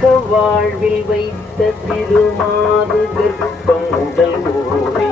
உலக வாழ்வில் வைத்த திருமாது கர்ப்பம் உடல் ஊரே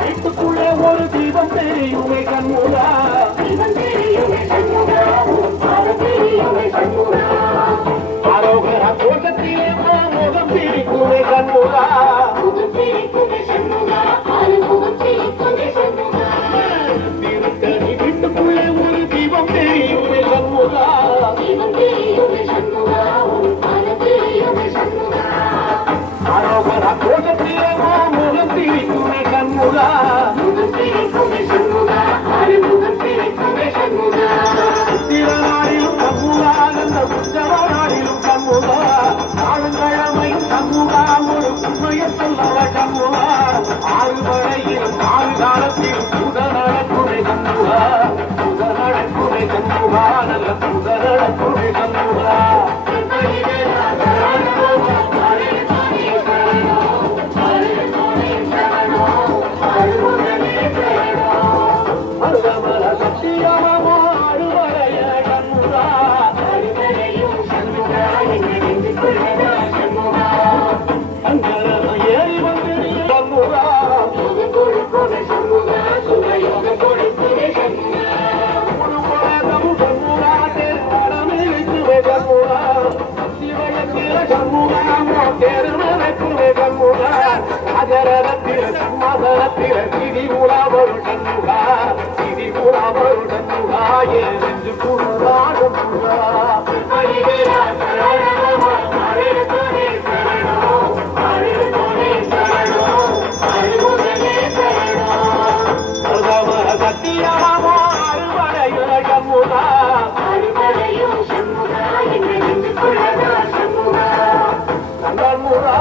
வீட்டுக்குள்ளே ஒரு தீபம் தெரியுமே கண்முகா ஆரோகரா கோஷத்திலே முகம் பிரிக்குமே கண்முகா திருத்தணி வீட்டுக்குள்ளே ஒரு தீபம் தெரியுமே கண்முகா ஆரோகரா கோஷத்திலே முகம் பிரிக்குமே கண்முகா திருநாளிலும் கண்முகா அந்த உற்சவநாளிலும் கண்முகா நாளுங்கிழமையும் கண்முகா ஒரு உண்மையை சொல்லவ கண்முகா ஆறுபடையிலும் ஆறு காலத்திலும் புதநடக்குறை கண்முகா புதநடக்குறை கண்முகா நல்ல புதநடக்குறை கண்முகா திதி உலாவரு கண்முகா திதி உலாவரு கண்முகா என்று கூறாடும் சத்தியமாமோ அறுவடையுள்ள கண்முகா கண்முகா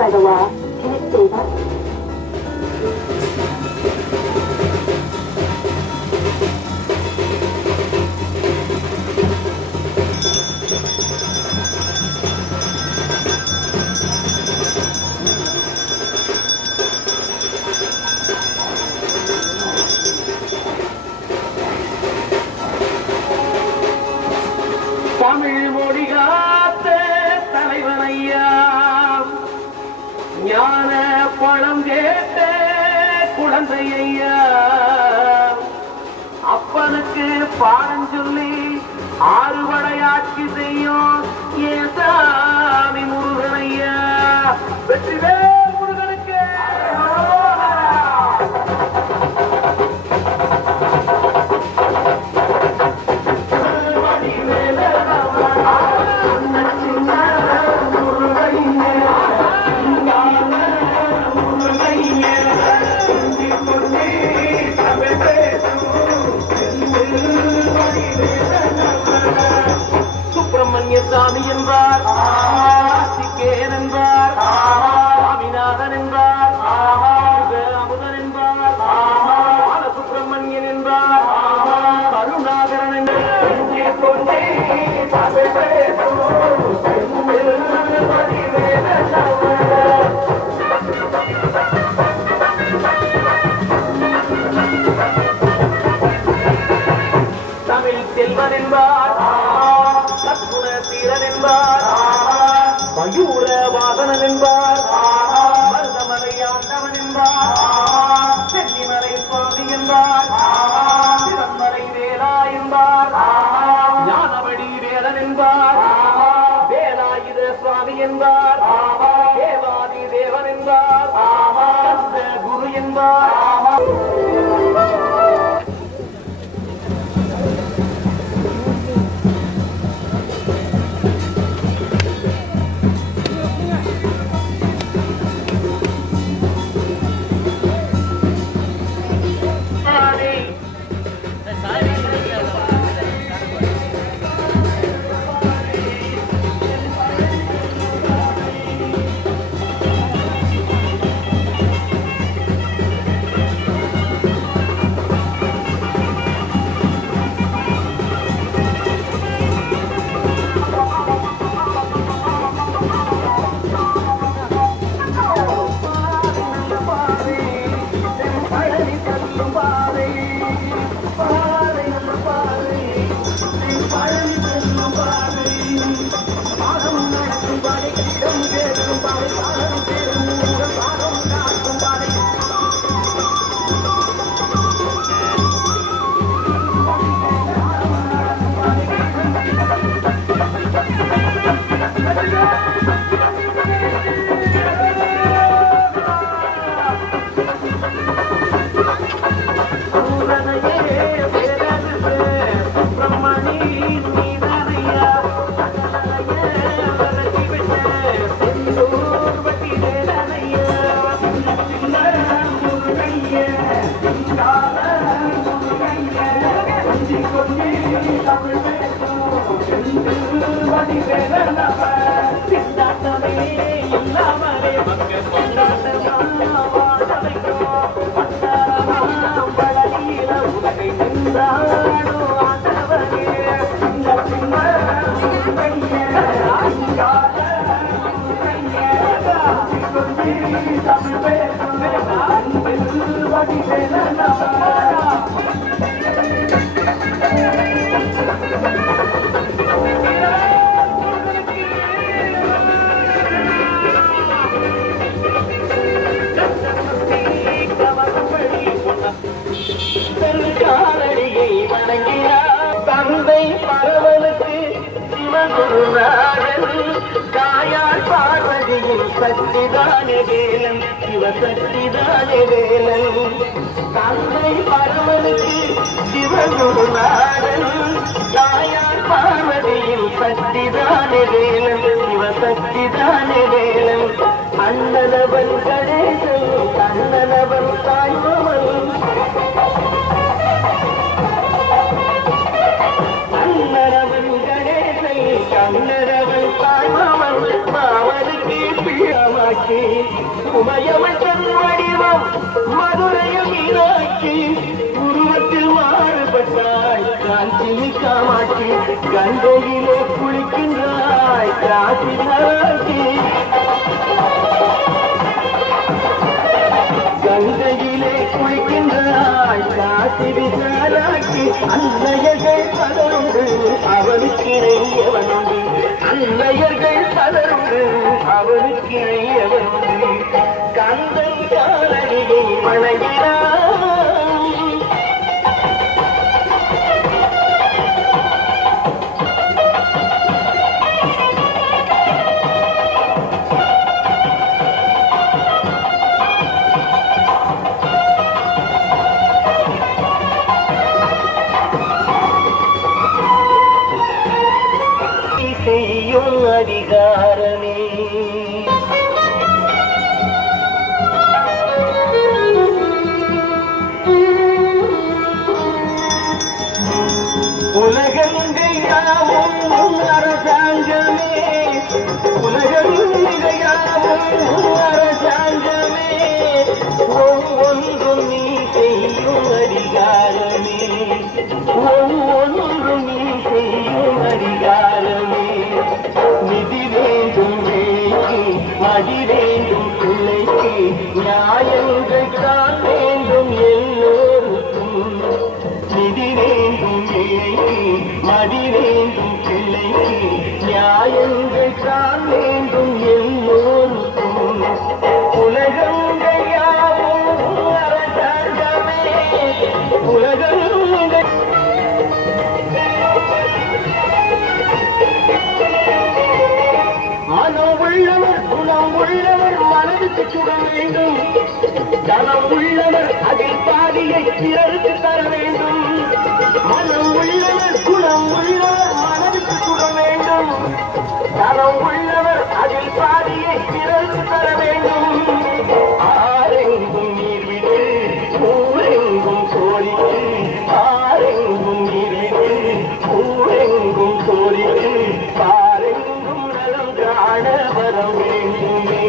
by the law, can it save us? Tamil மொழிகாத்த தலைவனையா ஞான பழம் கேட்ட குழந்தையா அப்பனுக்கு பாடம் சொல்லி ஆறுபடையாட்சி செய்யும் ஏசாமி முருகனையா வெற்றிவேல் முருகனுக்கு சுப்பிரமணிய சாமி என்பார், கார்த்திகேயன் என்பார், சாமிநாதன் என்பார், அமுதன் என்பார், பாலசுப்பிரமணியன் என்பார், கருணாகரன் என்பார். தமிழ் செல்வன் என்பார், சத்குண சீரன் என்பார், மயூர வாகனன் என்பார், மருதமலை ஆண்டவன் என்பார், சென்னிமலை சுவாமி என்பார், சிவன்மலை வேலா என்பார், ஞானவடி வேலன் என்பார், வேலாயுத சுவாமி என்பார், தேவாதி தேவன் என்பார், குரு என்பார். வடிவேலனவ திண்டாட்டமே இல்லாமலே மக்கள் கொண்டாட்டமா வாழ வைக்கும் பட்டாளமாம் பழனியில உலகை நின்றாடோ ஆண்டவனே இந்த சின்ன தமிழ் பேசும் வடிவேலனவ காலடியை வணங்கினார் தந்தை பரவலுக்கு சிவகுருநாதன் தாயார் பார்வதியின் சக்திதானே வேலன் சிவசக்திதானே வேலன் தந்தை பரவலுக்கு சிவகுருநாதன் தாயார் பார்வதியின் சக்திதானே வேலன் சிவசக்திதானே வேலன் அண்ணனவன் கணேசன் கண்ணனவன் தாய்மவன் அண்ணனவன் கணேசன் கண்ணனவன் தாய்மவன் மாவனுக்கு பிரியமாக்கி உமையவன் வடிவம் மதுரையில் மீனாக்கி உருவத்தில் மாறுபட்டாய் காஞ்சி காமாட்சி கங்கையிலே குளிக்கின்றாய் காசி நராட்சி கங்கையிலே குளிக்கின்றாய் காசி விசாலாக்கி அன்னையர்கள் பலருண்டு அவனுக்கு இணையவனுண்டு அன்னையர்கள் பலருண்டு அவனுக்கு இணையவனுண்டு கந்தன் காலடியை வணங்கினான் செய்யும் அதிகாரமே உலகெங்கையாவும் அரசாங்கமே உலகெங்கையாவும் அரசாங்கமே ஒவ்வொன்றும் நீ செய்யும் அதிகாரமே ஒவ்வொன்றும் நீ செய்யும் அதிகாரமே நிதி வேண்டும் வேலைக்கு மதி வேண்டும் பிள்ளைக்கு நியாயங்கள் தான் வேண்டும் எல்லோருக்கும் நிதி வேண்டும் வேலைக்கு மதி வேண்டும் பிள்ளைக்கு நியாயங்கள் தான் வேண்டும் எல்லோருக்கும் உலகங்கள் யாவும் அரசாங்கமே உலகங்கள் மனம் உள்ளவர் குணம் உள்ளவர் மனதுக்கு சுட வேண்டும் தனம் உள்ளவர் அதில் பாதியை பிறருக்கு தர வேண்டும் மனம் உள்ளவர் குணம் உள்ளவர் மனதுக்கு சுட வேண்டும் தனம் உள்ளவர் அதில் பாதியை பிறருக்கு தர வேண்டும் ஆரெங்கும் நீர் விட்டு ஊரெங்கும் கோரிக்கை ஆரெங்கும் நீர் விட்டு ஊரெங்கும் கோரிக்கை பாரெங்கும் நலம் காண வர வேண்டுமே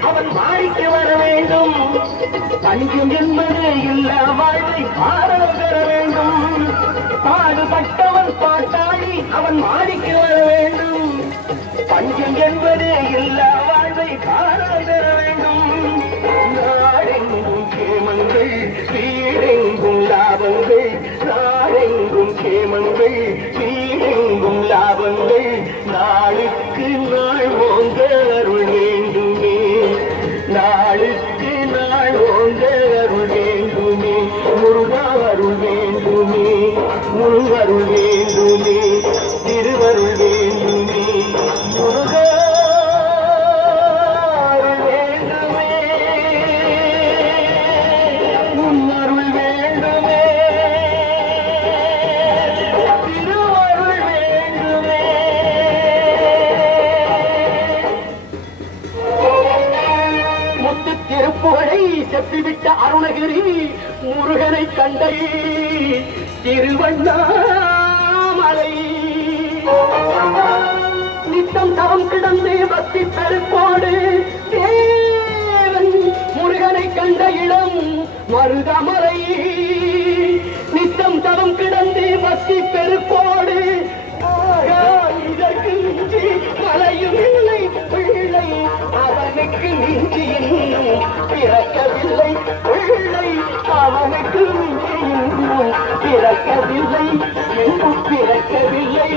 அவன் மாறிக்கு வர வேண்டும் பஞ்சம் என்பது இல்லா வாழ்வை பாடல் பெற வேண்டும் பாடுபட்டவன் பாட்டாளி அவன் மாறிக்கு வர வேண்டும் பஞ்சம் என்பது இல்லா வாழ்வை பாடல் பெற வேண்டும் நாடெங்கும் கேமங்கள் வீடெங்கும் லாபங்கள் நாடெங்கும் கேமங்கள் வீடெங்கும் லாபங்கள் நாளுக்கு நாள் ஓங்க அருள் வேண்டுமே நாளுக்கு நாள் ஓங்க அருள் வேண்டுமே முருகா அருள் வேண்டுமே முருகருள் வேண்டுமே திருவருள் வேண்டுமே முருகா அருள் வேண்டுமே உன்னருள் வேண்டுமே திருவருள் வேண்டுமே முத்து திருப்புகழை செப்பிவிட்ட அருணகிரி முருகனை கண்டை திருவண்ணாமலை தவம் கிடந்து பக்தி பெருக்கோடு தேவன் முருகனை கண்ட இடம் மருதமலை. நித்தம் தவம் கிடந்து பக்தி பெருக்கோடு இதற்கு மிஞ்சி மலையும் இல்லை பிள்ளை அவனுக்கு மிஞ்சி இன்னும் பிறக்கவில்லை. பிள்ளை அவனுக்கு மிஞ்சி இன்னும் பிறக்கவில்லை. இன்னும் பிறக்கவில்லை.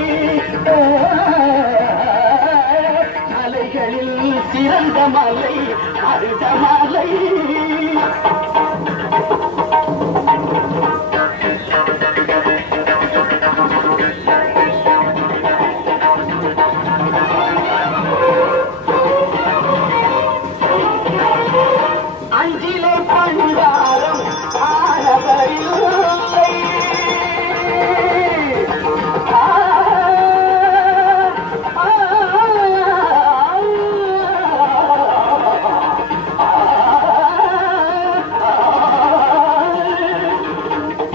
மலைகளில் சிறந்த மலை மருதமலை. அஞ்சிலே பண்டாரம் ஆனவரில்லை.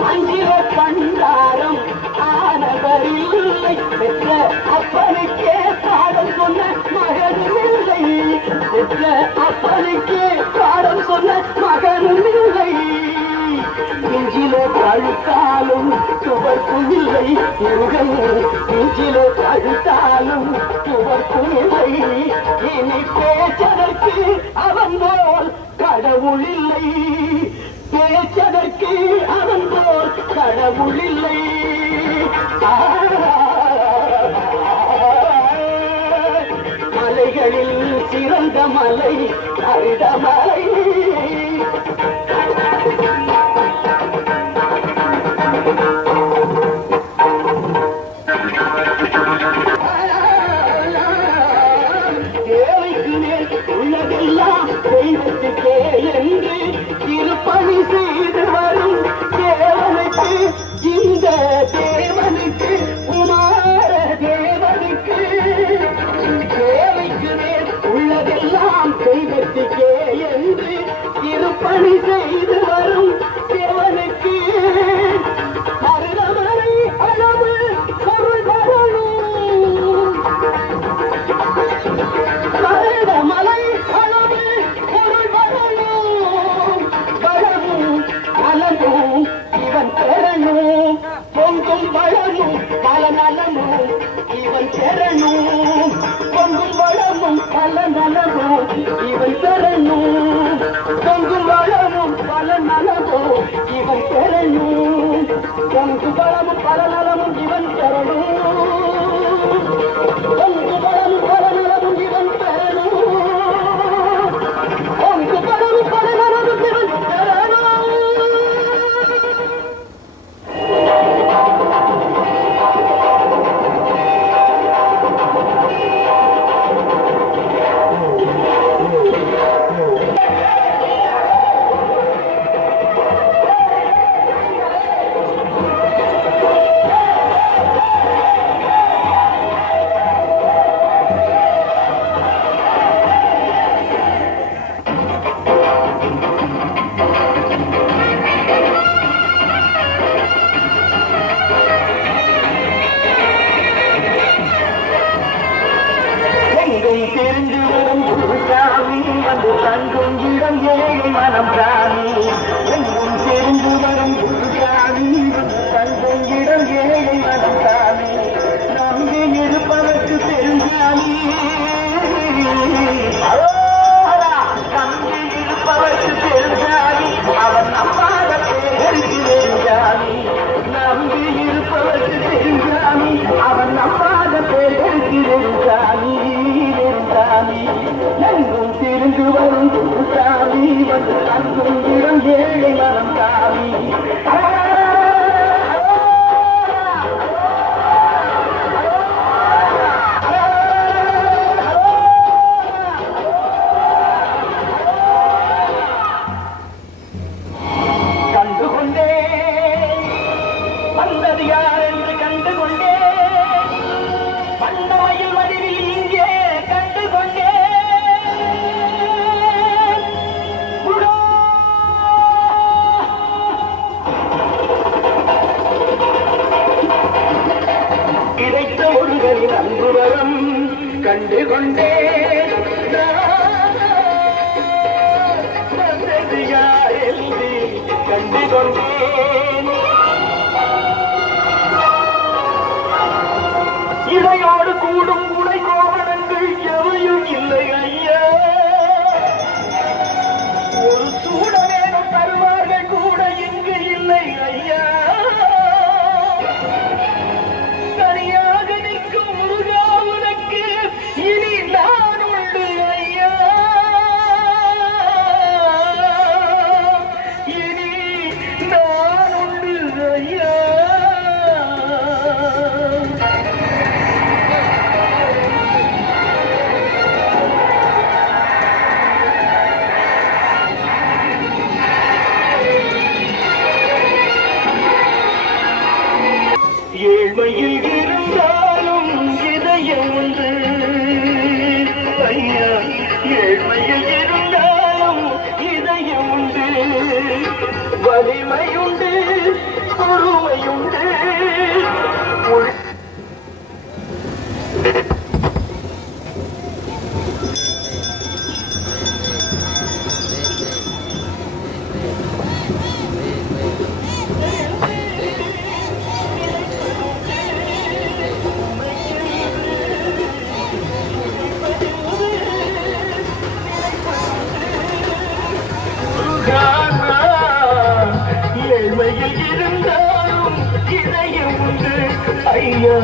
அஞ்சிலே பண்டாரம் ஆனவரில்லை. பெற்ற அப்பனுக்கே பாடம் சொன்ன மகனும் இல்லை. பெற்ற அப்பனுக்கே பாடம் சொன்ன மகனும் இல்லை. நெஞ்சிலே அழுத்தாலும் சுவர்க்கும் இல்லை. முருகன் நெஞ்சிலே அழுத்தாலும் சுவர்க்கும் இல்லை. இனி பேச்சதற்கு அவன் போல் கடவுள் இல்லை. பேச்சதற்கு அவன் போல் கடவுள் இல்லை. மலைகளில் சிறந்த மலை மருதமலை. தேவைக்கு மேல் உள்ளதெல்லாம் தெய்வத்துக்கே என்று திருப்பணி செய்து வரும் தேவனுக்கு, இந்த தேவனுக்கு, குமார தேவனுக்கு தேவைக்கு மேல் உள்ளதெல்லாம் தெய்வத்துக்கே என்று திருப்பணி செய்து வரும் தேவனுக்கு மருதமலை அளவு பொருள் வரணும். மருதமலை அளவு பொருள் வரணும். வளமும் நலமும் இவன் பெறணும். பொங்கும் வளமும் பல நலமும் இவன் பெறணும். பொங்கும் வளமும் பல நலமும் இவன் பெறணும். பொங்கும் வளமும் பல நலமும் இவன் பெறணும். பொங்கு வளமும் பல நலமும் இவன் பெறணும். பொங்கு வளமும் பல நலமும் இவன் பெறணும். பொங்கு வளமும் பல நலமும் இவன் பெறணும். எங்கும் தெரிந்து வரும் சாமி வந்து தங்கும் இடம் ஏழை மனம் சாமி. எங்கும் தெரிந்து வரும் சாமி வந்து தங்கும் இடம் ஏழை மனம் சாமி. நம்பி இருப்பதற்கு தெரிஞ்சாமி. நம்பி இருப்பதற்கு தெரிஞ்சாமி. அவன் நம்பாத பேருக்கு தெரிஞ்சாமி. நம்பி இருப்பதற்கு தெரிஞ்சாமி. அவன் நம்பாத பேருக்கு தெரிஞ்சாமி. எங்கும் திரிந்து வரும் சாமி வந்து தங்கும் இடம் ஏழை மனம் சாமி. கண்டுகொண்டே வந்தது யார் என்று கண்டுகொண்டே. பண்டமையில் வடிவில் இங்கே கண்டுகொண்டே. கிடைத்த ஒருவரின் அன்புவரம் கண்டு கொண்டேன் வந்தது யார் என்று கண்டு கொண்டேன் இடையோடு கூடும் உடை கோவணங்கள் எவையும் இல்லை ஐயா ஒரு சூட வேணும் தருவார்கள் கூட இங்கு இல்லை ஐயா தனியாக நிற்கும் முருகா உனக்கு இனி நான் உண்டு ஐயா இனி நான் உண்டு ஐயா ஏழ்மையில் இருந்தாலும் இதயம் உண்டு ஐயா ஏழ்மையில் இருந்தாலும் இதயம் உண்டு வலிமையுண்டு பொறுமையுண்டு ஏழ்மையில் இருந்தாலும் இதயம் உண்டு ஐயா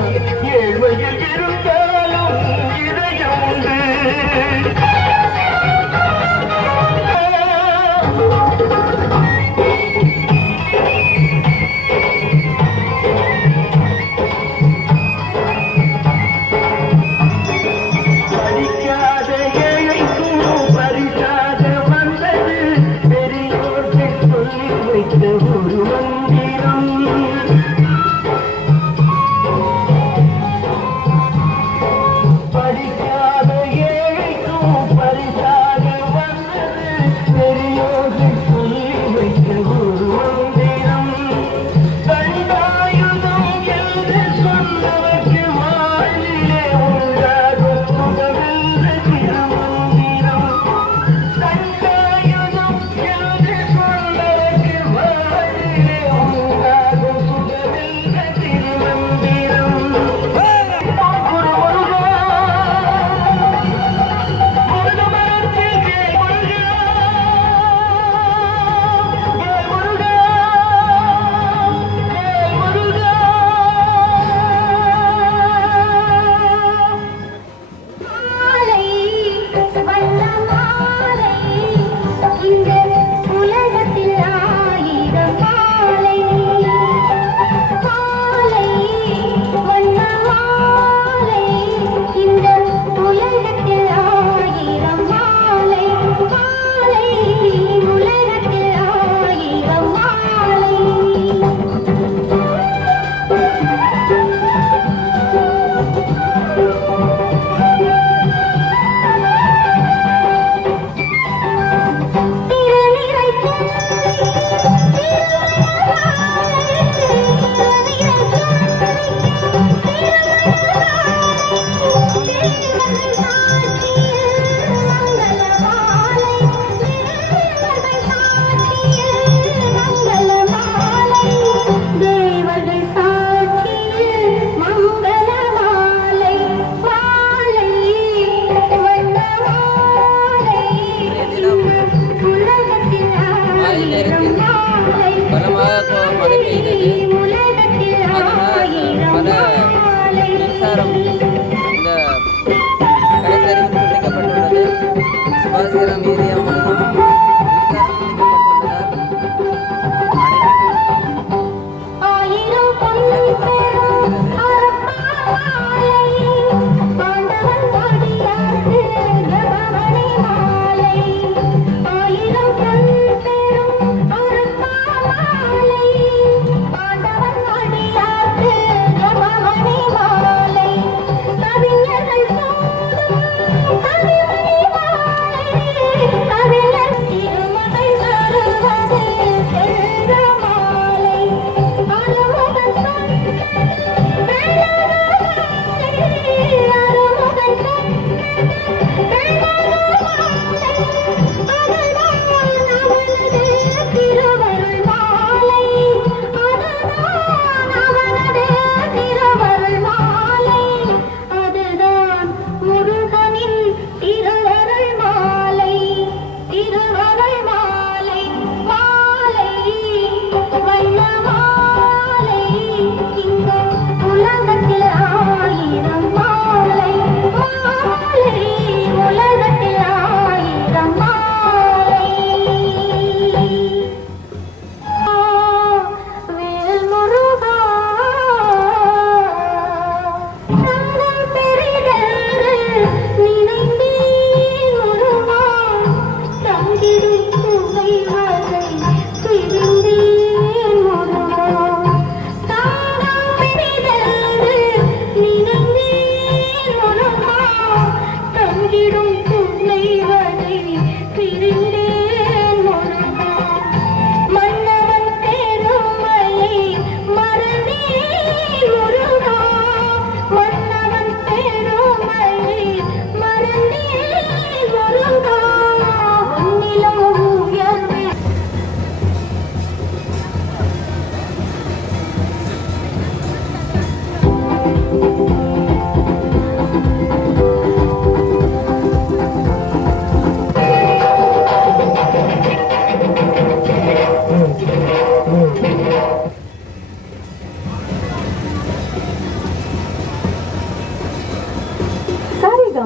ஏழ்மையில் இருந்தாலும் இதயம் உண்டு படிக்காத ஏழைக்கும் பரிசாக வந்தது பெரியோர்கள் சொல்லி வைத்த ஒரு மந்திரம்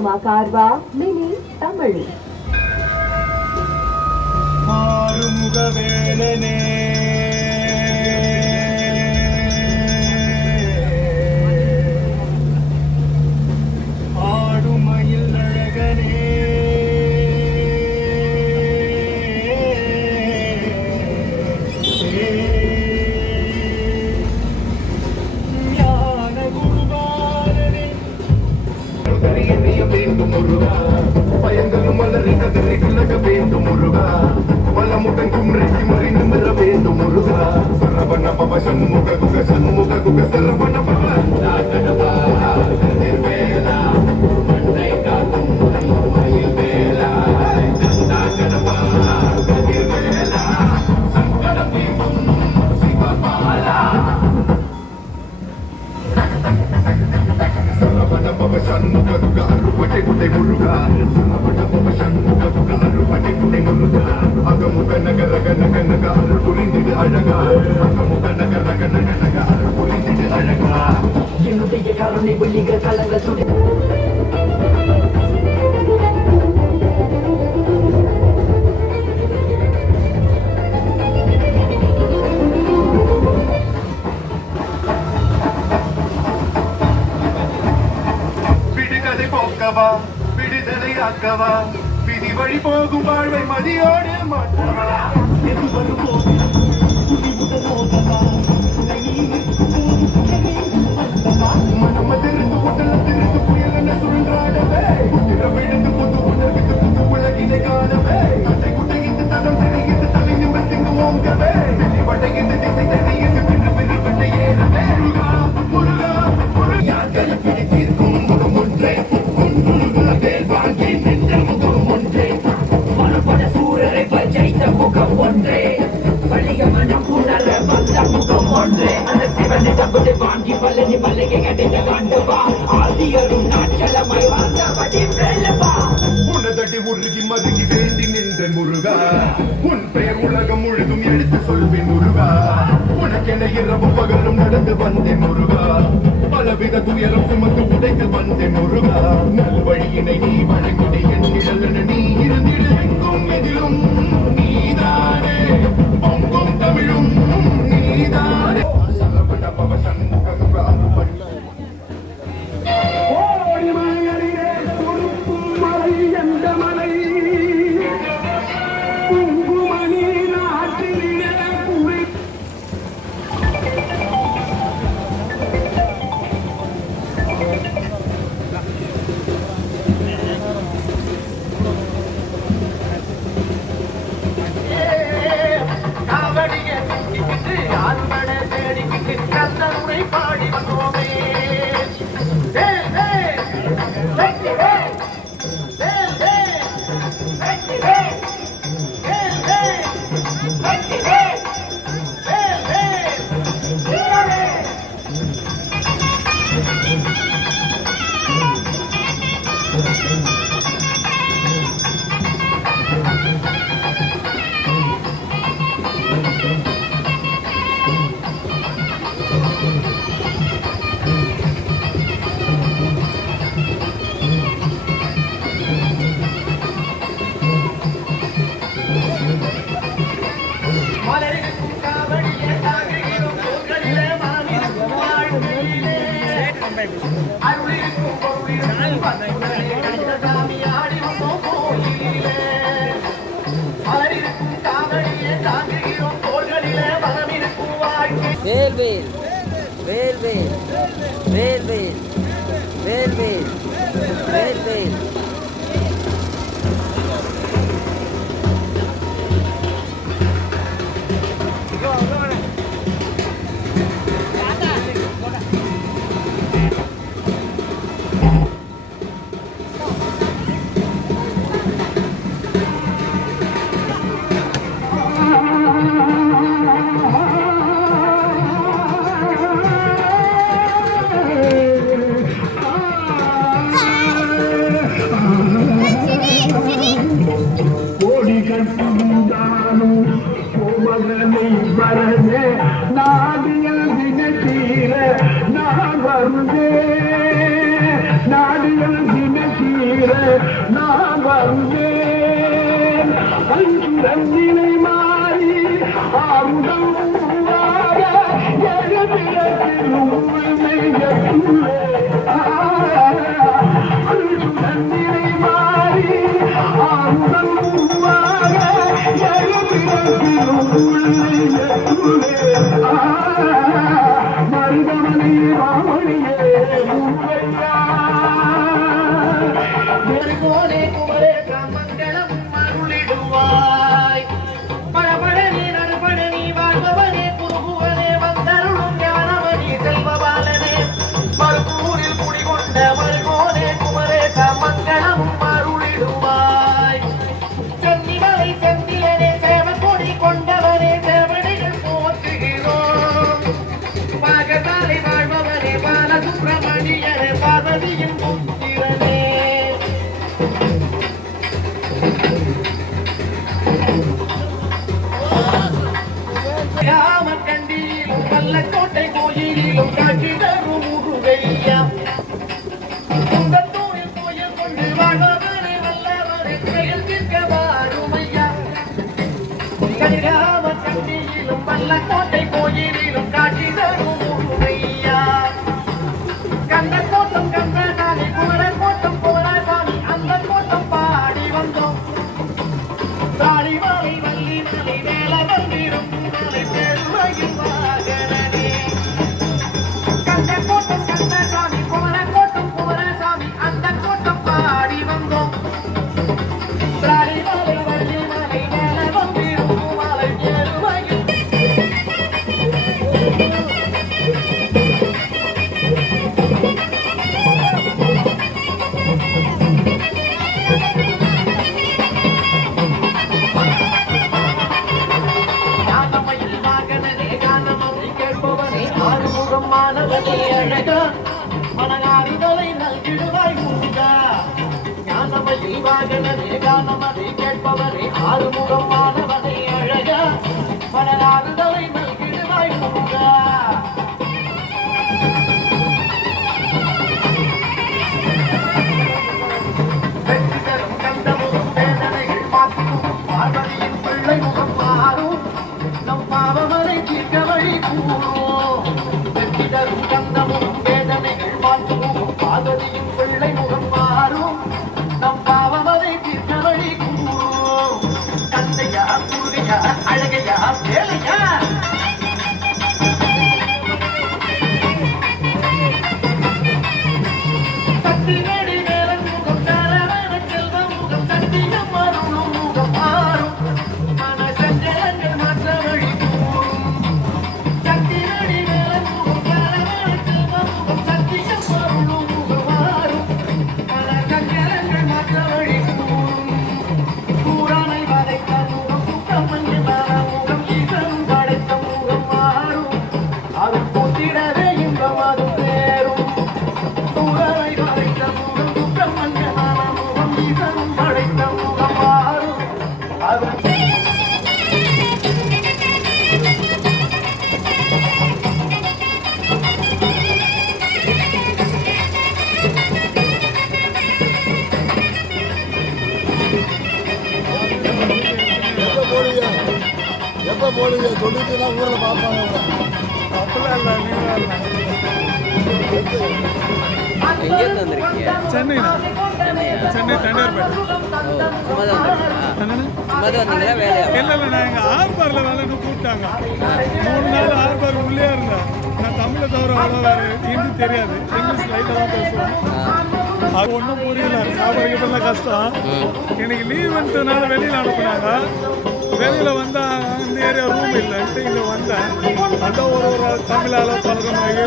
மாமா கார்வா மினி தமிழ் ஆறுமுக வேலனே ஆடுமயில் அழகனே ஞான குருபாலனே வேண்டும் முருகா பயங்களும் மலரை கதறி விலக வேண்டும் முருகா வளமுடன் குமரிக்கு முறை நிமிர வேண்டும் முருகா சரவண பவ சண்முக குக சண்முக குக சரவண பவ வேலா மண்ணை காக்கும் மயில் வேலா கந்தா வேலா சங்கடம் தீர்க்கும் சிவபாலா சரவண பவ சண்முக குக அறுபடை குடை முருகா சரவண பவ சண்முக குக அறுபடை குடை முருகா அகமுக நகர கனக நக அருள் புரிந்திடு அழகா அகமுக நகர கனக நக அருள் புரிந்திடு அழகா என்னுடைய கருணை வெள்ளிகள் கலங்கள் சுடி விடுகதை போக்கவா விடுதலை ஆக்கவா விதி வழி போகும் வாழ்வை மதியோடு மாற்றவா எது வரும்போது மனம திருந்து உடல திருந்து புயல் என்ன சுழன்றாடவே புத்திர விழுந்து புது உணர்வுக்கு புது உலகினை காணவே அதை குட்டையிட்டு தடம் தெரியுது தலை நிமிர்ந்து ஓங்கவே வெளிவடையிட்டு திசை தெரியுது பின்று பிரிவட்டை ஏறவே முருகா முருகா யார்களை பிடித்திருக்கும் முகம் ஒன்றே முருகா வேல் வாங்கி நின்ற முகம் ஒன்றே மறுபட சூரரை பஜைத்த முகம் ஒன்றே வலிக மனம் புனர வந்த முகம் ஒன்றே அந்த சிவனை தப்பதை வாங்கி பலனி மலையை அடைந்த காண்டவா ஆதியரும் நாட்களமாய் வாழ்ந்தபடி வேலவா உனதடி உருகி மருகி வேண்டி நின்ற முருகா உன் பெயர் உலகம் முழுதும் எடுத்து சொல்வேன் முருகா உனக்கென இரவும் பகலும் நடந்து வந்தேன் முருகா பலவித துயரம் சுமந்து உடைத்து வந்தேன் முருகா நல்வழியினை நீ வழங்கிட என் நிழலென நீ இருந்திட எங்கும் எதிலும் நீதானே பொங்கும் தமிழும் நீதானே சரவண பவ சண்முக குக அறுபடை ஓடி மலையடியே கொடுக்கும் மலை எந்த மலை குங்குமணி நாட்டிலே குடி காவடியை தூக்கிக்கிட்டு அறுவடை தேடிக்கிட்டு கந்தனுரை பாடி வந்தோமே வேல் வேல் வெற்றி வேல் வேல் வேல் வெற்றி வேல் வேல் வேல் வெற்றி வேல் வேல் வேல் வீரவேல் மலரிருக்கும் காவடியே தாங்குகிறோம் தோள்களிலே மனமிருக்கும் வாழ்க்கையிலே அருளிருக்கும் பொருளிருக்கும் பத்துடனே கண்ட சாமி ஆடி வந்தோம் கோயிலிலே மலரிருக்கும் காவடியே தாங்குகிறோம் தோள்களிலே மனமிருக்கும் வாழ்க்கை வேல் வேல் வேல் வேல் வேல் வேல் வேல் வேல் வேல் வேல் நாடியல் தினசீர வந்தேன் அன்புடன் நிலை மாறி ஆறுதல் உருவாக எழுதியதில் உண்மை அன்புடன் நிலை மாறி ஆறுதல் உருவாக எழுதியதில் உண்மை மருதமணி ராமணியே முன்வையா மருகோனே குமரேச மங்களம் அருளிடுவாய் பழபழனி நடுபழனி வாழ்பவனே குருகுவனே வந்தருளும் ஞானமணி செல்வபாலனே மருகூரில் குடிகொண்ட மருகோனே குமரேச மங்களம் அருளிடுவாய் சென்னிமலை செந்திலனே சேவக்கொடி கொண்டவனே சேவடிகள் போற்றுகிறோம் பாகசாலை வாழ்பவனே பாலசுப்பிரமணியனே பார்வதியின் புத்திரனே ராமக்கண்டியிலும் பல்லக்கோட்டை கோயிலிலும் காட்சி தரும் முருகையா குந்தத்தூரில் கோயில் கொண்டு வாழ்பவரே வல்லவரே செயல் தீர்க்க வாருமையா ராமக்கண்டியிலும் பல்லக்கோட்டை கோயிலிலும் காட்சி தரும் முருகையா கந்தக்கோட்டம் கந்தசாமி குமரக்கோட்டம் குமரசாமி அந்த கோட்டம் பாடி வந்தோம் தாடி மாலை வள்ளி மலை மேல வந்திரும் மலை பெருமையில் வாகனே கந்தக்கோட்டம் கந்தசாமி குமரக்கோட்டம் குமரசாமி அந்த கோட்டம் பாடி வந்தோம் தாடி மாலை வள்ளி மலை மேல வந்திரும் மலை பெருமையில் ஞானமயில் வாகனனே கானமதை கேட்பவனே ஆறுமுகம் மாணவனே அழகா மனகாரிதலை நல்கிடுவாய் முருகா ஞானமயில் வாகனனே கானமதை கேட்பவனே ஆறுமுகம் மாணவனே அழகா மனகாரிதலை நல்கிடுவாய் முருகா வெற்றி தரும் கந்தமுகம் வேதனைகள் மாற்றும் பார்வதியின் பிள்ளை முகம் மாறும் நம் பாவமலை தீர்க்க வழி கூறும் வெற்றி தரும் கந்தமுகம் வேதனைகள் மாற்றும் பார்வதியின் பிள்ளை முகம் மாறும் நம் பாவமலை தீர்க்க வழி கூறும் கந்தையா குருகையா அழகையா வேலையா சக்தி வேடி வேலன் முகம் தரவன செல்வ முகம் சத்தியம் அருளும் முகம் மாறும் மனசஞ்சலங்கள் மாற்ற வழி கூறும் சக்தி வேடி வேலன் முகம் தரவன செல்வ முகம் சத்தியம் அருளும் முகம் மாறும் மனசஞ்சலங்கள் மாற்ற வழி கூறும் கூறானை வதைத்த முகம் சுத்தமஞ்சமான முகம் ஈசனும் படைத்த முகம் மாறும் அருள் போட்டிடவே இன்பம் அது சேரும் சூரரை வதைத்த முகம் சுப்பிரமணியனான முகம் ஈசனும் படைத்த முகம் மாறும் அருள் எப்போ போடுங்க சொல்லிட்டுனா ஊரில் பார்ப்பாங்க அப்படிலாம் இல்லை நீங்களாம் இல்லை எங்கேருந்து வந்திருக்கீங்க? சென்னைண்ணா சென்னையா? சென்னை தண்டையார்பேட்டை ஓ, சும்மா தான் வந்திருக்கீங்களா? சும்மா தான் வந்தீங்களா வேலையா? இல்லை இல்லை நான் எங்கள் ஆர்பாரில் வேலைன்னு கூப்பிட்டாங்க 3 நாள் ஆர்பார் உள்ளே இருந்தேன் நான் தமிழை தவிர அவ்வளோ வேறு ஹிந்தி தெரியாது இங்கிலீஷ் லைட்டாக தான் பேசுவேன் அது ஒன்றும் புரியல சாப்பிட்றதுலாம் கஷ்டம் எனக்கு லீவுன்றதுனால வெளியில் அனுப்புனாங்க வெளியில் வந்தால் இந்த ஏரியா ரூம் இல்லைன்ட்டு இங்கே வந்தேன் அதான் ஒரு தமிழால் பழக்கமாகி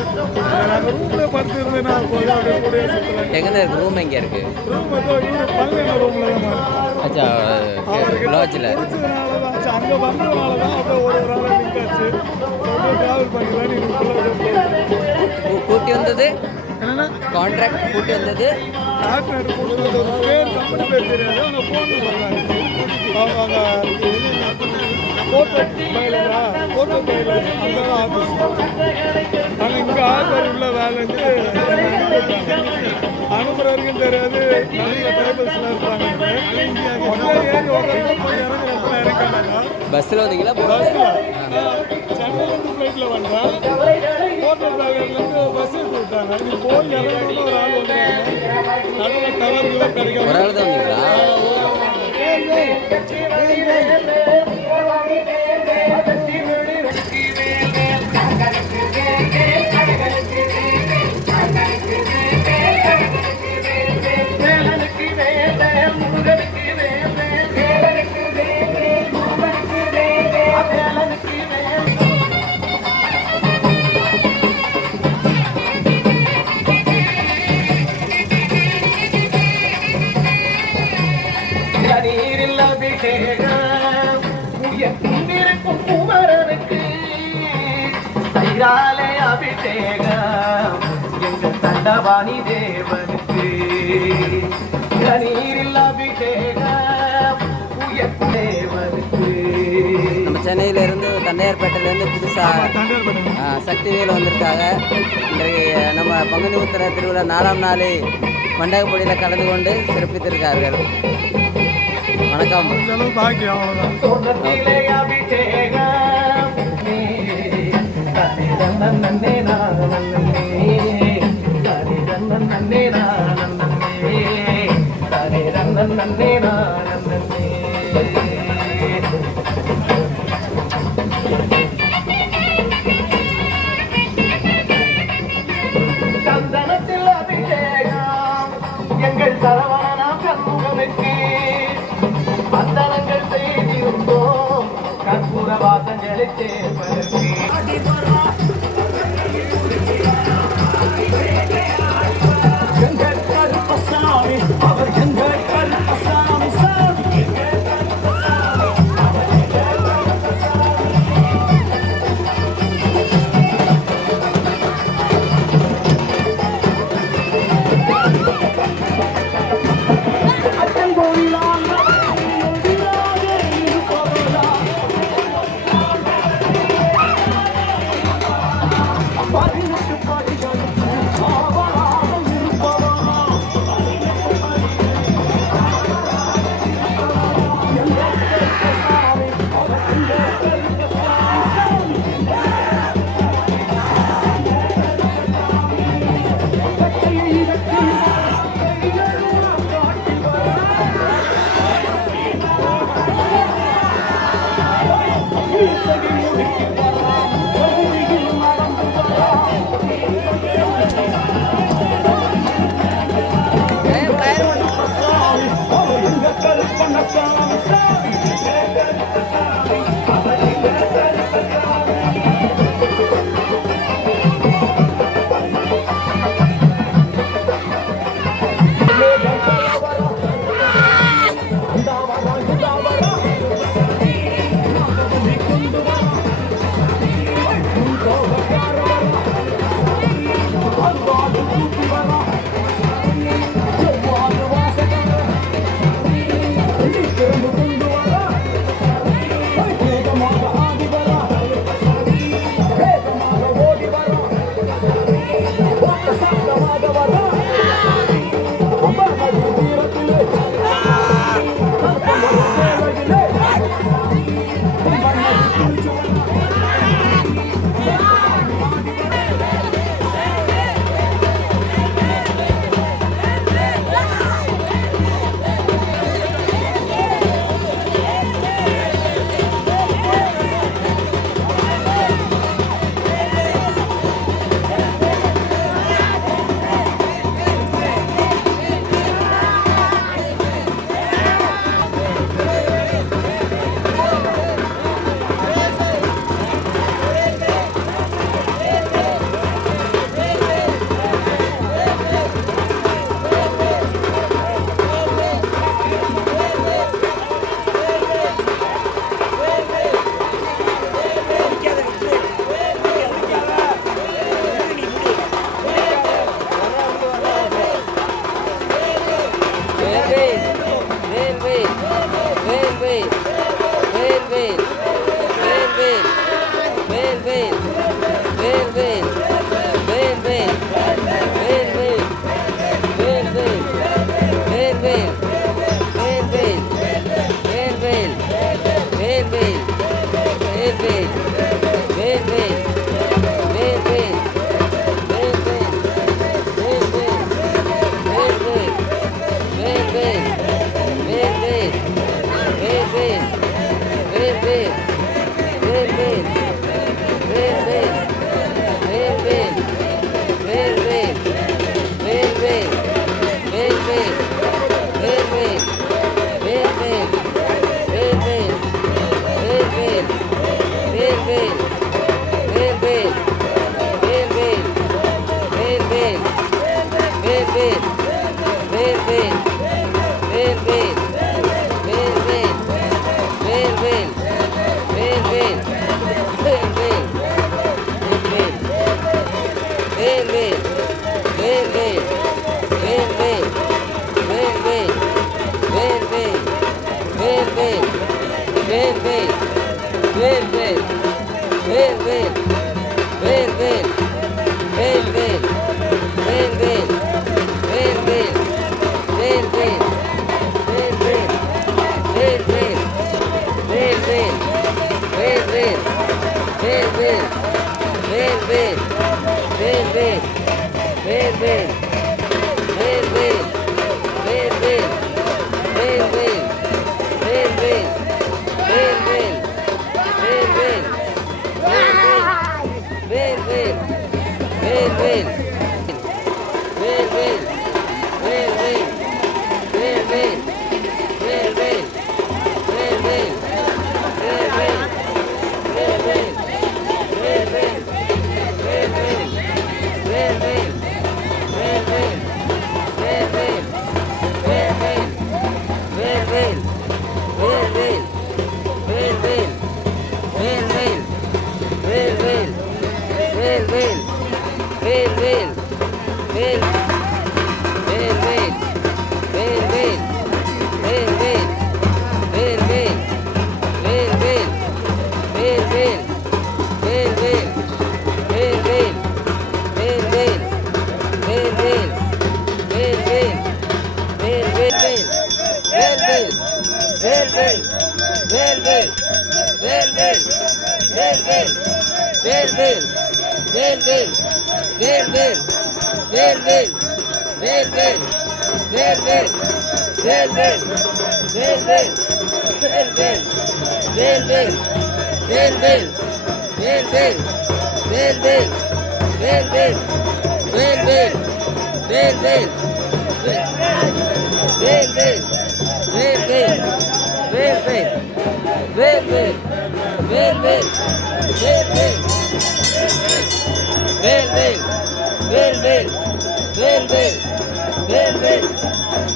நாங்கள் ரூமில் படுத்து இருந்தேன்னா போய் அப்படியே கூட சுற்றலாம் எங்கே இருக்கு? ரூம் எங்கே இருக்கு? ரூம் வந்து இவர் பழனின ரூமில் தான் அச்சா, லாட்ஜில். பிடிச்சதுனால தான் ஆச்சு அங்கே வந்ததுனால தான் அப்படியே ஒரு ஆளாக நிற்காச்சு அப்படியே ட்ராவல் பண்ணிக்கலாம் நீங்கள் கூட்டி வந்தது என்னென்னா கான்ட்ராக்ட் கூட்டி வந்தது டாக்டர் கொடுத்தது ஒரு பேர் கம்பெனி பேர் தெரியாது ஆனால் ஃபோன் பண்ணாங்க அவங்க போர்ட்டல் பயிலா போர்ட்டல் பயில அங்கே தான் ஆஃபீஸ் ஆனால் இங்கே ஆர்டர் உள்ள வேலைன்ட்டு அனுப்புகிற வரைக்கும் தெரியாது நிறைய டைபர்ஸ்லாம் இருப்பாங்க போய் இறங்குற இடத்துல இறக்கானாங்க. பஸ்ஸில் வந்தீங்களா? பஸ்ஸில் சென்னையிலேருந்து ஃப்ளைட்டில் வந்தேன். போர்ட்டல் பேக்கர்லேருந்து பஸ் எடுத்து விட்டாங்க. நீ போய் இறங்கணும்னு ஒரு ஆள் வந்துருக்காங்க. நடுவில் டவர் கிவர் கிடைக்காம ஒரு ஆள் தான் வந்தீங்களா? நீரில் அபிஷேகம் உயர்ந்திருக்கும் குமரனுக்கு சைராலே அபிஷேகம் எங்கள் தண்டவாணி தேவனுக்கு நீரில் அபிஷேகம் உயர் தேவனுக்கு. நம்ம சென்னையிலேருந்து தண்டையார்பேட்டையிலேருந்து புதுசாக தண்டையார்பேட்டை சக்திவேல் வந்திருக்காங்க. இன்றைக்கு நம்ம பங்குனி உத்திர திருவிழா 4ஆம் நாள் மண்டகப்படியில் கலந்து கொண்டு சிறப்பித்திருக்கார்கள். வணக்கம். இந்த அளவு பாக்கியம் அவ்வளோதான். சொர்ணத்திலே அபிஷேகம் நன்னே நன்னே நன்னே நன்னே நன்னே. சந்தனத்தில் அபிஷேகம் எங்கள் சரவணனாம் சண்முகனுக்கு வந்தனங்கள் செய்திருந்தோம் கற்பூர வாசங்களை சேர்ப்பதற்கு.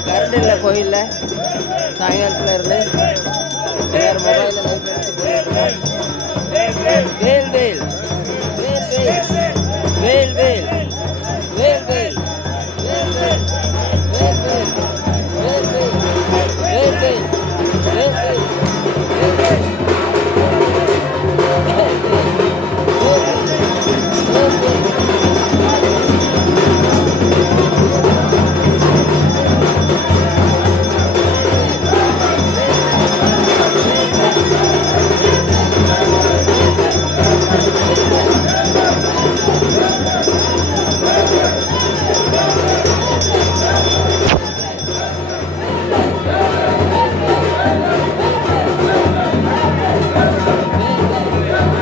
கரண்ட் இல்லை கோயிலில் சாயங்காலத்தில் இருந்து எல்லாரும் மொபைலில் லைட் எடுத்து போயிருக்கோம். வேல் வேல் வேல் வேல் வேல் வேல் வேல் வேல் வேல்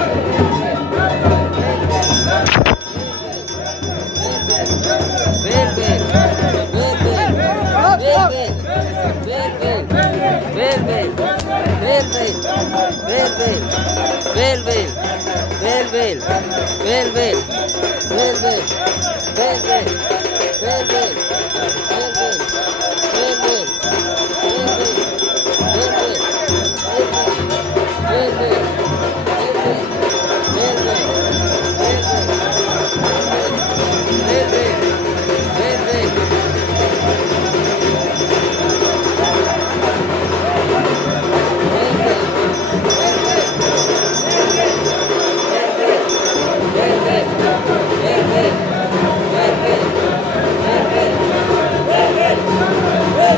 வேல் வேல் வேல் வேல் வேல் வேல் வேல்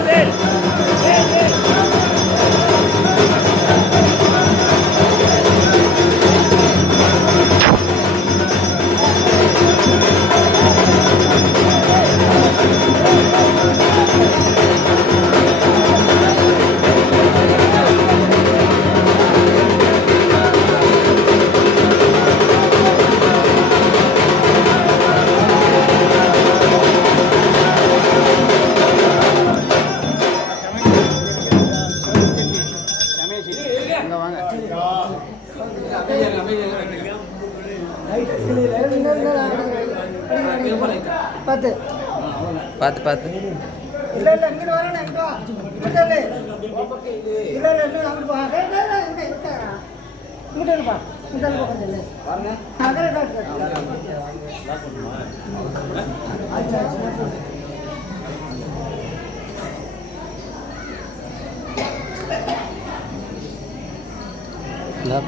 வேல் பார்த்து பார்த்து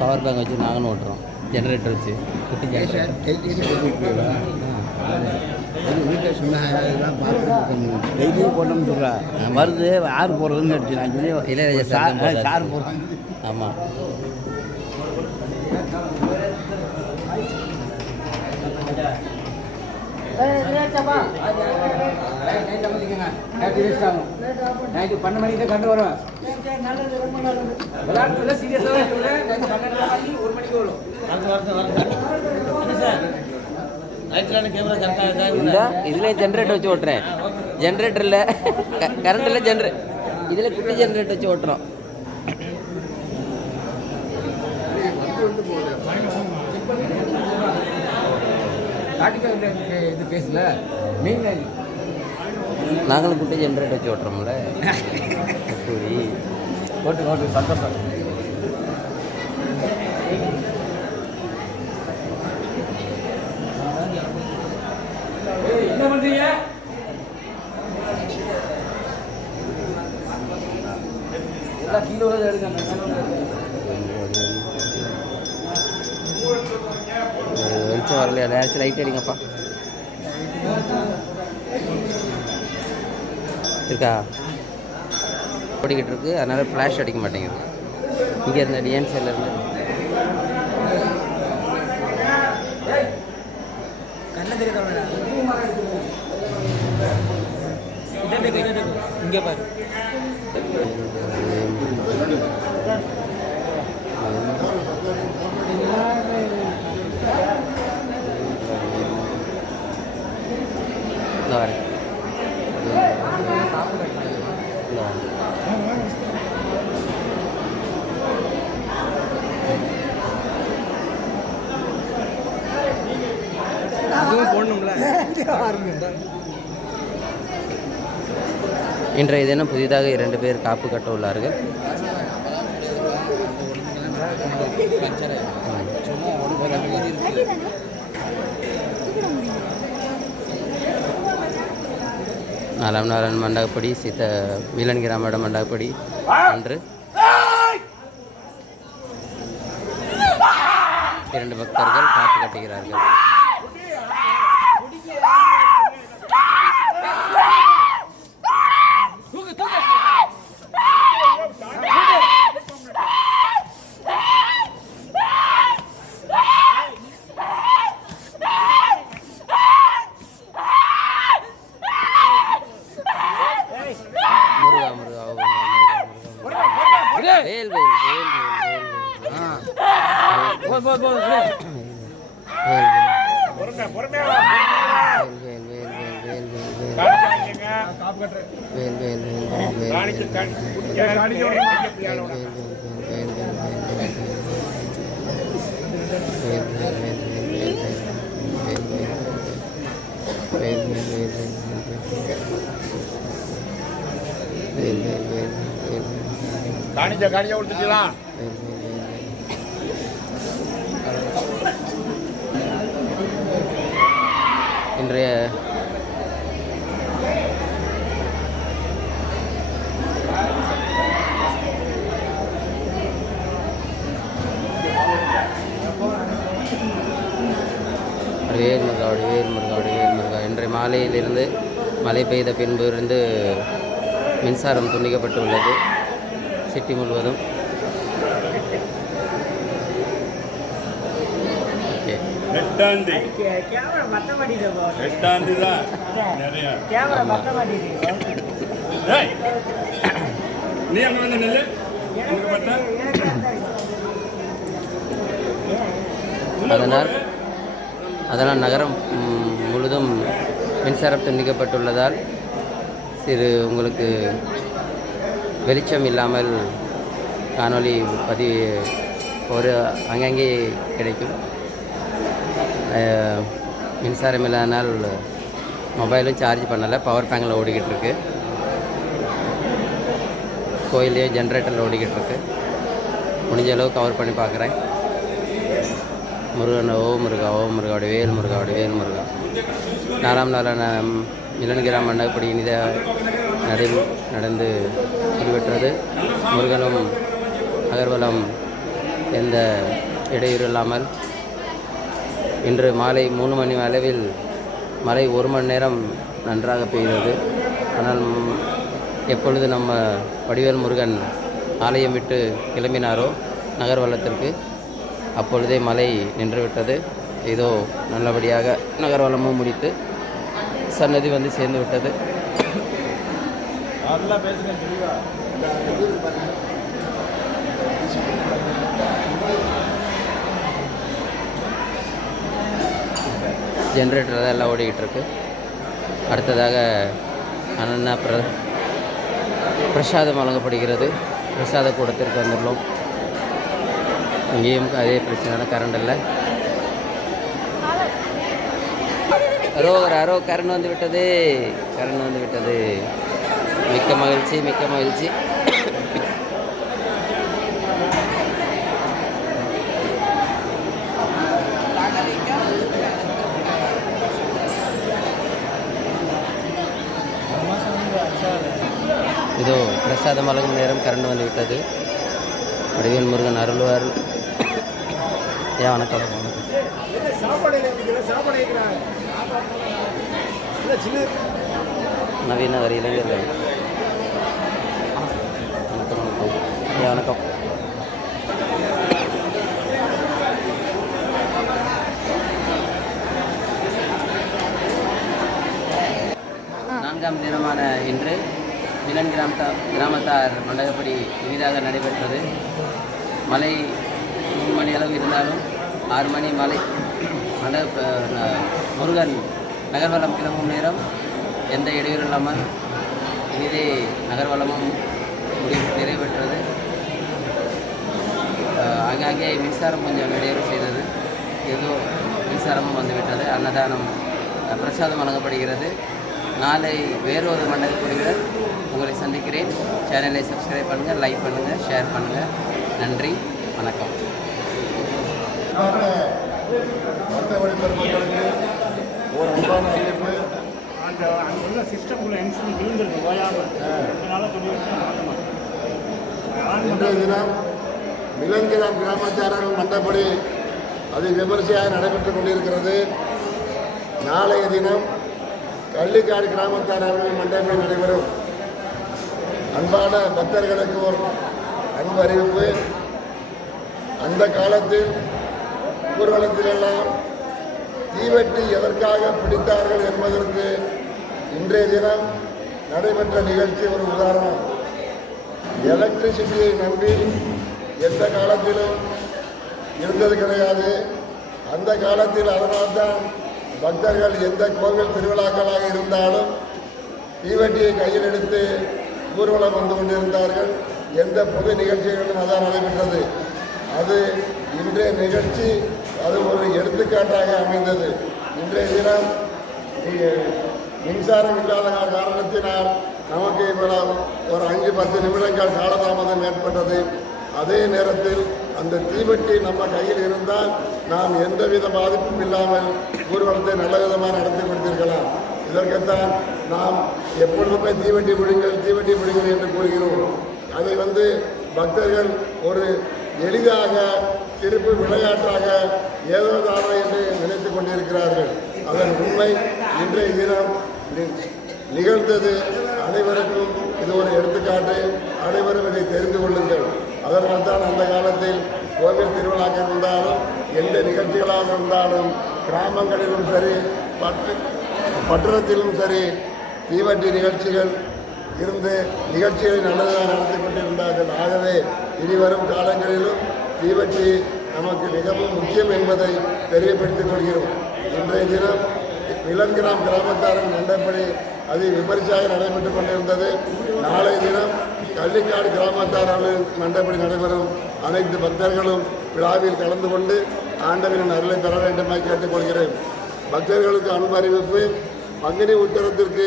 பவர் பேங்க் வச்சு நாங்களும் ஓட்டுறோம். ஜெனரேட்டர் வச்சு குட்டி ஜெனரேட்டர் வீட்டில் சொன்னால் டெய்லியும் போட்டோம்னு சொல்கிறா வருது யார் போடுறதுன்னு எடுத்து நான் சொல்லி இளையராஜா சார் போடுறாங்க. ஆமாம். நைட்டு 12 மணிக்கு கண்டு வரும். விளையாட்டுல சீரியஸாக நைட்டு 12 மணிக்கு 1 மணிக்கு வரும். இந்த இதுலேயும் ஜென்ரேட்டர் வச்சு ஓட்டுறேன். ஜென்ரேட்டரில் கரண்ட்டில் இதில் குட்டி ஜென்ரேட்டர் வச்சு ஓட்டுறோம். இது பேசல மெயின் நாங்களும் குட்டி ஜென்ரேட்டர் வச்சு ஓட்டுறோம்ல. ஓட்டு சந்தோஷம். என்ன பண்றீங்க? எல்லாம் கீழே எடுங்க. வெளிச்சம் வரலையா? நேரத்தில் லைட் அடிங்கப்பா. இருக்கா? ஓடிக்கிட்டு இருக்கு, அதனால் ஃப்ளாஷ் அடிக்க மாட்டேங்குது. இங்கே இருந்த டிஎன்சியில் இருந்து இங்கே பாரு. இன்றைய தினம் புதிதாக 2 பேர் காப்பு கட்ட உள்ளார்கள். நாலாம் நாளன் மண்டகப்படி மீலன் கிராம மண்டகப்படி அன்று 2 பக்தர்கள் காப்பு கட்டுகிறார்கள். காணிச்சா கொடுத்துட்டீங்களா? இன்றைய வேல் முருகா இன்றைய மாலையிலிருந்து மழை பெய்த பின்பு இருந்து மின்சாரம் துண்டிக்கப்பட்டுள்ளது சிட்டி முழுவதும். ஓகே, 8 தான் நிறைய நீ அங்க வந்து நெல்லு அதனால் நகரம் முழுதும் மின்சாரம் துண்டிக்கப்பட்டுள்ளதால் உங்களுக்கு வெளிச்சம் இல்லாமல் காணொளி பதிவு அங்கங்கே கிடைக்கும். மின்சாரம் இல்லாதனால் மொபைலும் சார்ஜ் பண்ணலை, பவர் பேங்கில் ஓடிக்கிட்டு இருக்கு. கோயிலே ஜென்ரேட்டரில் ஓடிக்கிட்டு இருக்கு. முடிஞ்ச அளவு கவர் பண்ணி பார்க்குறேன். முருகன் ஓ முருகா வேல் முருகா. 4ஆம் நாளான மிலன் கிராம மண்டகப்படி நடந்து முடிவெற்றது. முருகனும் அகர்வலம் எந்த இடையூறு இல்லாமல் இன்று மாலை 3 மணி அளவில் மழை 1 மணி நேரம் நன்றாக பெய்கிறது. ஆனால் எப்பொழுது நம்ம வடிவேல் முருகன் ஆலயம் விட்டு கிளம்பினாரோ நகர்வலத்திற்கு, அப்பொழுதே மழை நின்றுவிட்டது. ஏதோ நல்லபடியாக நகர்வலமும் முடித்து சன்னதி வந்து சேர்ந்து விட்டது. ஜென்ரேட்டர் எல்லாம் ஓடிக்கிட்டு இருக்கு. அடுத்ததாக அனன்னா பிரசாதம் வழங்கப்படுகிறது. பிரசாத கூடத்திற்கு வந்துள்ளோம். இங்கேயும் அதே பிரச்சனை, கரண்ட் இல்லை. கரண்ட் வந்து விட்டது. மிக்க மகிழ்ச்சி. இதோ பிரசாதம் வழங்கும் நேரம் கரண்ட் வந்து விட்டது. வடிவேல் முருகன் அருள்வார். வணக்கம். நவீன வரி இளைஞர்கள் ஓகே, வணக்கம். நான்காம் தினமான இன்று மிலன் கிராமத்தார் மண்டகப்படி இனிதாக நடைபெற்றது. மழை 3 மணி அளவு இருந்தாலும் 6 மணி மழை முருகன் நகர்வலம் கிளம்பும் நேரம் எந்த இடையூறு இல்லாமல் இனிதே நகர்வலமும் நிறைவேற்றது. ஆங்காங்கே மின்சாரம் கொஞ்சம் இடையூறு செய்தது. ஏதோ மின்சாரமும் வந்துவிட்டது. அன்னதானம் பிரசாதம் வழங்கப்படுகிறது. நாளை வேறொரு மண்டகப்படியுடன் உங்களை சந்திக்கிறேன். சேனலை சப்ஸ்கிரைப் பண்ணுங்கள், லைக் பண்ணுங்கள், ஷேர் பண்ணுங்கள். நன்றி, வணக்கம். மற்றபடி பெருமக்களுக்கு ஒரு அன்பான அறிவிப்பு. அந்த அங்குள்ள சிஸ்டம்குள்ள என்சில் விழுந்துருக்கு ஓயாமல். அதனால இன்றைய தினம் மிலன்கிராம் கிராமச்சாரர்கள் மண்டபடி அது விமர்சையாக நடைபெற்றுக் கொண்டிருக்கிறது. நாளைய தினம் கள்ளிக்காடு கிராமத்தாரர்கள் மண்டபடி நடைபெறும். அன்பான பக்தர்களுக்கு ஒரு அன்பு அறிவிப்பு. அந்த காலத்தில் ஊர்வலத்திலெல்லாம் தீவெட்டி எதற்காக பிடித்தார்கள் என்பதற்கு இன்றைய தினம் நடைபெற்ற நிகழ்ச்சி ஒரு உதாரணம். எலக்ட்ரிசிட்டியை நம்பி எந்த காலத்திலும் இருந்தது கிடையாது. அந்த காலத்தில் அதனால்தான் பக்தர்கள் எந்த கோவில் திருவிழாக்களாக இருந்தாலும் தீவெட்டியை கையில் எடுத்து ஊர்வலம் வந்து கொண்டிருந்தார்கள். எந்த பொது நிகழ்ச்சிகளும் அதான் நடைபெற்றது. அது இன்றைய நிகழ்ச்சி அது ஒரு எடுத்துக்காட்டாக அமைந்தது. இன்றைய தினம் மின்சாரம் இல்லாத காரணத்தினால் நமக்கு ஒரு 5-10 நிமிடங்கள் காலதாமதம் ஏற்பட்டது. அதே நேரத்தில் அந்த தீவெட்டி நம்ம கையில் இருந்தால் நாம் எந்தவித பாதிப்பும் இல்லாமல் ஊர்வலத்தை நல்ல விதமாக நடத்தி கொடுத்திருக்கலாம். இதற்குத்தான் நாம் எப்பொழுதுமே தீவெட்டி பிடிங்கள் என்று கூறுகிறோம். அதை பக்தர்கள் ஒரு எளிதாக திருப்பு விளையாட்டாக ஏதோ தானோ என்று நினைத்து கொண்டிருக்கிறார்கள். அதன் உண்மை இன்றைய தினம் நிகழ்ந்தது. அனைவருக்கும் இது ஒரு எடுத்துக்காட்டு. அனைவரும் இதை தெரிந்து கொள்ளுங்கள். அதனால்தான் அந்த காலத்தில் கோவில் திருவிழாக்கள் இருந்தாலும் எந்த நிகழ்ச்சிகளாக இருந்தாலும் கிராமங்களிலும் சரி பட்டணத்திலும் சரி தீவட்டி நிகழ்ச்சிகள் இருந்து நிகழ்ச்சிகளை நல்லதாக நடத்தி கொண்டிருந்தார்கள். ஆகவே இனிவரும் காலங்களிலும் தீவட்டி நமக்கு மிகவும் முக்கியம் என்பதை தெரியப்படுத்திக் கொள்கிறோம். இன்றைய தினம் மிலன்கிராம் கிராமத்தாரின் மண்டபடி அது விமர்சையாக நடைபெற்றுக் கொண்டிருந்தது. நாளை தினம் கள்ளிக்காடு கிராமத்தாரின் மண்டபடி நடைபெறும். அனைத்து பக்தர்களும் விழாவில் கலந்து கொண்டு ஆண்டவரின் அருளை பெற வேண்டுமாய் கேட்டுக்கொள்கிறேன். பக்தர்களுக்கு அன்பு அறிவிப்பு. பங்குனி உத்தரத்திற்கு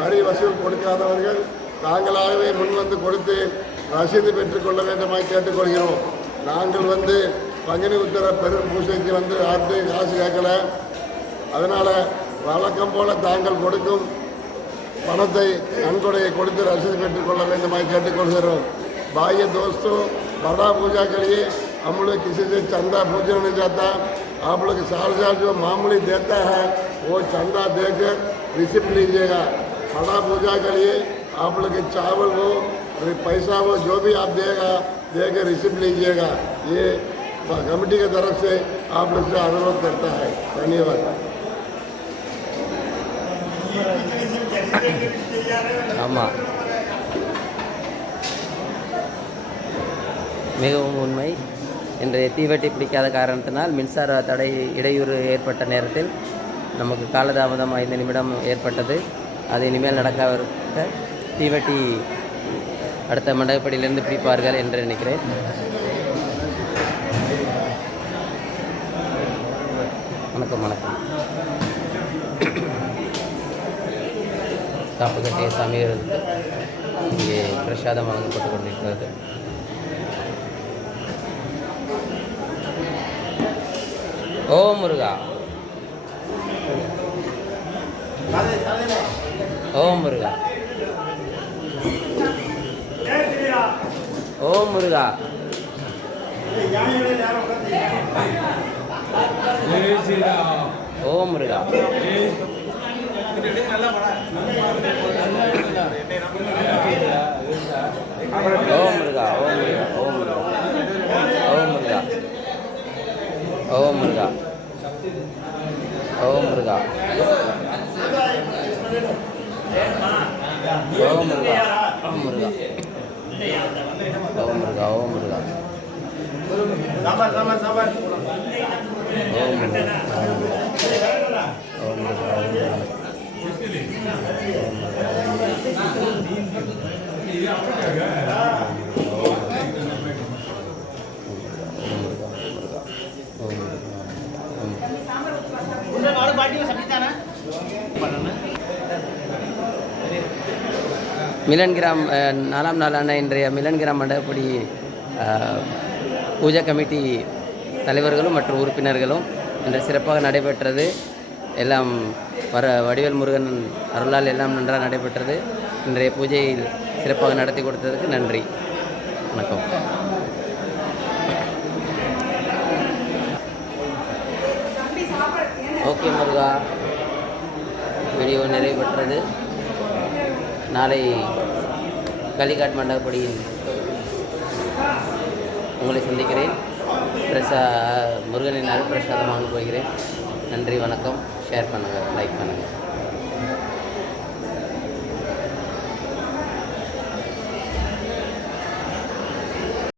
வரி வசூல் கொடுக்காதவர்கள் தாங்களாகவே முன்வந்து கொடுத்து ரசீது பெற்றுக்கொள்ள வேண்டுமாய் கேட்டுக்கொள்கிறோம். நாங்கள் பங்குனி உத்தர பெரும் பூசைக்கு ஆட்டு காசு கேட்கல. அதனால் வழக்கம் போல தாங்கள் கொடுக்கும் பணத்தை நன்கொடையை கொடுத்து ரசீது பெற்றுக்கொள்ள வேண்டுமாய் கேட்டுக்கொள்கிறோம். बाह्य दोस्तों, बड़ा पूजा करिए. हम लोग किसी से चंदा पूजा नहीं जाता. आप लोग साल जो मामूली देता है वो चंदा देकर रिसिप्ट लीजिएगा. बड़ा पूजा करिए. आप लोग के चावल हो पैसा हो जो भी आप देकर रिसिप्ट लीजिएगा. ये कमेटी की तरफ से आप लोग से अनुरोध करता है. धन्यवाद. ஆமாம், மிகவும் உண்மை. இன்றைய தீவெட்டி பிடிக்காத காரணத்தினால் மின்சார தடை இடையூறு ஏற்பட்ட நேரத்தில் நமக்கு காலதாமதம் 5 நிமிடம் ஏற்பட்டது. அது இனிமேல் நடக்க தீவெட்டி அடுத்த மண்டபப்படியிலிருந்து பிடிப்பார்கள் என்று நினைக்கிறேன். வணக்கம் வணக்கம். காப்பு கட்டிய சாமிகளுக்கு இங்கே பிரசாதம் வழங்கப்பட்டு கொண்டிருக்கிறது. ஓம் முருகா, ஓம் முருகா, ஓம் முருகா. ஓம் முருகா. ஓம் முருகா, ஓம் முருகா. ஓம் முருகா ஓம் முருகா ஓம் முருகா ஓம் முருகா ஓம் முருகா ஓம் முருகா மிலன்கிராம் 4ஆம் நாளான இன்றைய மிலன்கிராம் மண்டபப்படி பூஜா கமிட்டி தலைவர்களும் மற்றும் உறுப்பினர்களும் இன்று சிறப்பாக நடைபெற்றது. எல்லாம் வடிவேல் முருகன் அருளால் எல்லாம் நன்றாக நடைபெற்றது. இன்றைய பூஜையில் சிறப்பாக நடத்தி கொடுத்ததுக்கு நன்றி. வணக்கம். ஓகே முருகா, வீடியோ நிறைவு பெற்றது. நாளை களிகாட் மண்டபப்படியில் உங்களை சந்திக்கிறேன். முருகனின் அருள் பிரசாதம் வாங்க போகிறேன். நன்றி, வணக்கம். ஷேர் பண்ணுங்கள், லைக் பண்ணுங்கள்.